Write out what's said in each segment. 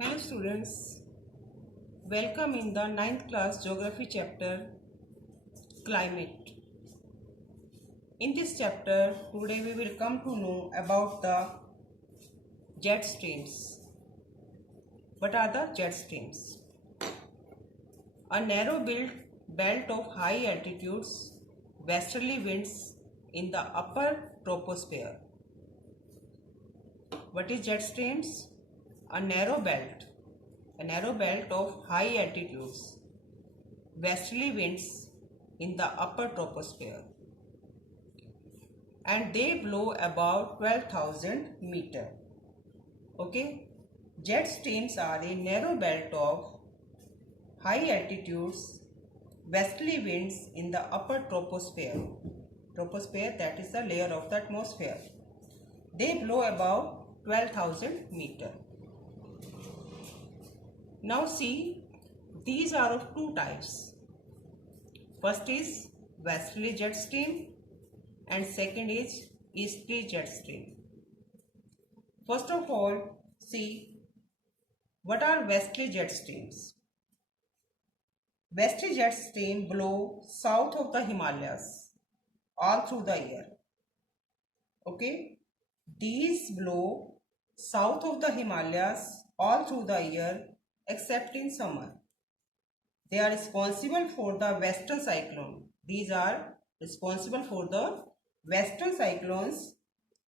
Hello students, welcome in the 9th class geography chapter climate. In this chapter today we will come to know about the jet streams. What are the jet streams? A narrow belt of high altitudes, westerly winds in the upper troposphere. What is jet streams? A narrow belt of high altitudes, westerly winds in the upper troposphere, and they blow about 12,000 meter. Okay, jet streams are a narrow belt of high altitudes, westerly winds in the upper troposphere. Troposphere, that is the layer of the atmosphere. They blow about 12,000 meter. Now see, these are of two types. First is westerly jet stream and second is easterly jet stream. First of all, see what are westerly jet streams. Westerly jet stream blow south of the Himalayas all through the year. Okay, these blow south of the Himalayas all through the year except in summer. They are responsible for the western cyclone. These are responsible for the western cyclones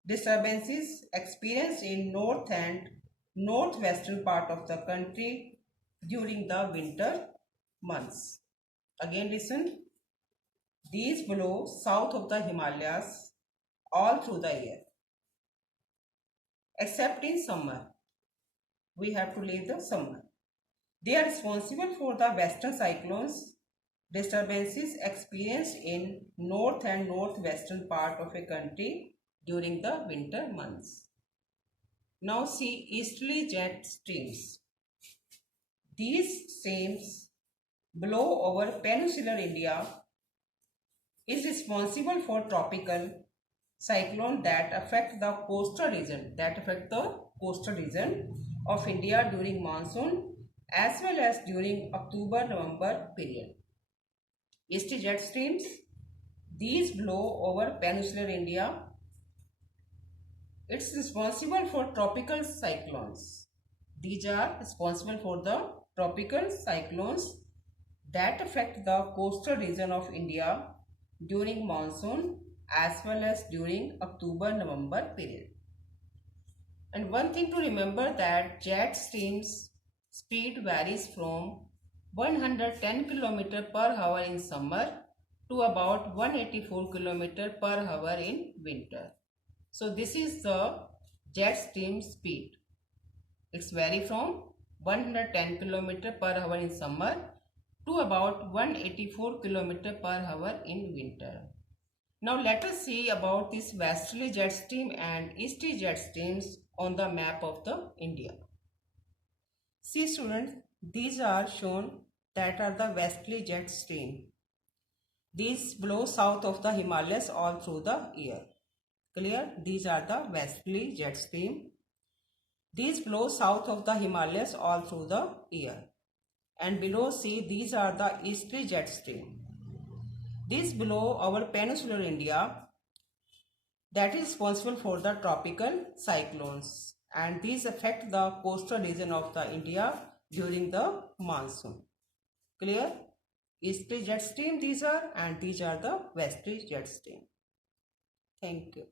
disturbances experienced in north and northwestern part of the country during the winter months. Again listen, these blow south of the Himalayas all through the year except in summer. We have to leave the summer. They are responsible for the western cyclones disturbances experienced in north and northwestern part of a country during the winter months. Now see easterly jet streams. These streams blow over peninsular India, is responsible for tropical cyclone that affect the coastal region of India during monsoon as well as during October-November period. Easterly jet streams, these blow over peninsular India. It's responsible for tropical cyclones. These are responsible for the tropical cyclones that affect the coastal region of India during monsoon as well as during October-November period. And one thing to remember that jet streams speed varies from 110 km per hour in summer to about 184 km per hour in winter. So this is the jet stream speed. It's vary from 110 km per hour in summer to about 184 km per hour in winter. Now let us see about this westerly jet stream and easterly jet streams on the map of the India. See students, these are shown that are the westerly jet stream. These blow south of the Himalayas all through the year. Clear? These are the westerly jet stream. These blow south of the Himalayas all through the year. And below see, these are the easterly jet stream. These blow over peninsular India, that is responsible for the tropical cyclones, and these affect the coastal region of the India during the monsoon. Clear? Easterly jet stream these are, and these are the westerly jet stream. Thank you.